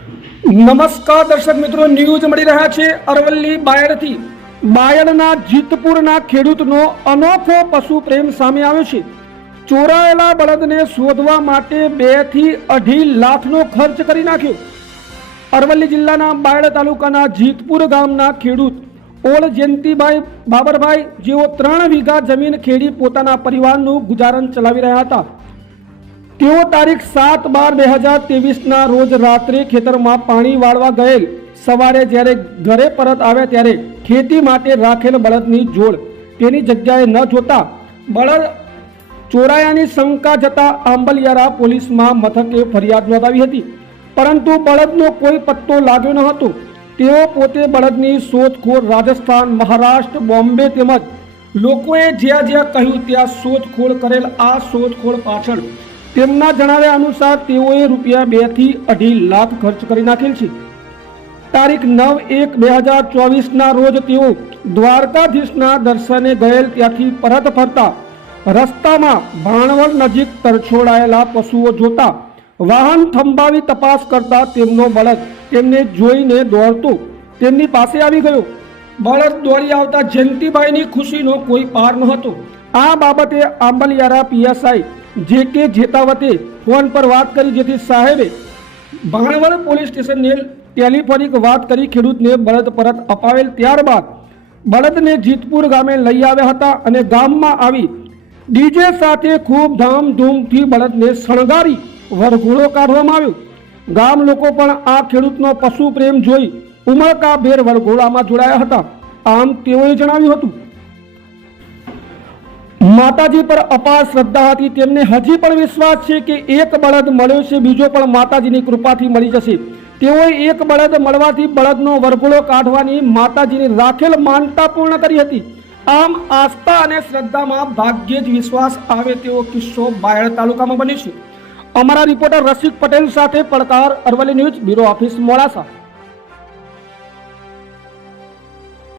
નમસ્કાર દર્શક મિત્રો ન્યૂઝ મળી રહ્યા છે અરવલ્લી બાયડથી. બાયડના જીતપુરના ખેડૂતનો અનોખો પશુ પ્રેમ સામે આવ્યો છે. ચોરાયેલા બળદને શોધવા માટે બેથી અઢી લાખનો ખર્ચ કરી નાખ્યો. અરવલ્લી જિલ્લાના બાયડ તાલુકાના જીતપુર ગામના ખેડૂત ઓળ જયંતિભાઈ બાબરભાઈ, જેઓ ત્રણ વીઘા જમીન ખેડી પોતાના પરિવારનું ગુજારણ ચલાવી રહ્યા હતા. તેઓ તારીખ સાત બાર બે હજાર ત્રેવીસના રોજ રાત્રે ખેતરમાં પાણી વાળવા ગયેલ. સવારે જ્યારે ઘરે પરત આવ્યા ત્યારે ખેતી માટે રાખેલ બળદની જોડ. તેની જગ્યાએ ન જોતા બળદ ચોરાયાની શંકા જતા આંબલિયારા પોલીસમાં મથકે ફરિયાદ નોંધાવી હતી. પરંતુ બળદનો કોઈ પત્તો લાગ્યો ન હતો. તેઓ પોતે બળદની શોધખોળ રાજસ્થાન, મહારાષ્ટ્ર, બોમ્બે તેમજ લોકોએ જ્યાં જ્યાં કહ્યું ત્યાં શોધખોળ કરેલ. આ શોધખોળ પાછળ તેમના જણાવ્યા અનુસાર તેઓએ રૂપિયા બેથી અઢી લાખ ખર્ચ કરી નાખેલ છે. તારીખ નવ એક બે હજાર ચોવીસના રોજ તેઓ દ્વારકાધીશના દર્શને ગયેલ ત્યાંથી પરત ફરતા રસ્તામાં ભાણવડ નજીક તરછોડાયેલા પશુઓ જોતા વાહન થંભાવી તપાસ કરતા તેમનો બળદ તેમને જોઈને દોડતો તેમની પાસે આવી ગયો. બળદ દોડી આવતા જયંતિભાઈની ખુશીનો કોઈ પાર નહોતો. આ બાબતે આંબલિયારા પીએસઆઈ જે કે જેતાવતે ફોન પર વાત કરી જેથી સાહેબે ભાણવડ પોલીસ સ્ટેશનને ટેલિફોનિક વાત કરી ખેડૂતને બળદ પરત અપાવેલ ત્યારબાદ બળદને જીતપુર ગામે લઈ આવ્યા હતા અને ગામમાં આવી ડીજે સાથે ખૂબ ધામધૂમથી બળદને શણગારી વરઘોડો કાઢવામાં આવ્યો. ગામ લોકો પણ આ ખેડૂતનો પશુ પ્રેમ જોઈ ઉમળકાભેર વરઘોડામાં જોડાયા હતા. આમ તેઓએ જણાવ્યું હતું માતાજી પર અપાર શ્રદ્ધા હતી. તેમને હજી પણ વિશ્વાસ છે કે એક બળદ મળ્યો છે, બીજો પણ માતાજીની કૃપાથી મળી જશે. તેઓએ એક બળદ મળવાથી બળદનો વરઘોડો કાઢવાની માતાજીની રાખેલ માનતા પૂર્ણ કરી હતી. આમ આસ્થા અને શ્રદ્ધામાં ભાગ્યે જ વિશ્વાસ આવે તેવો કિસ્સો બાયડ તાલુકામાં બન્યો છે. અમારા રિપોર્ટર રસિક પટેલ સાથે પડકાર Aravalli news, bureau office Modasa.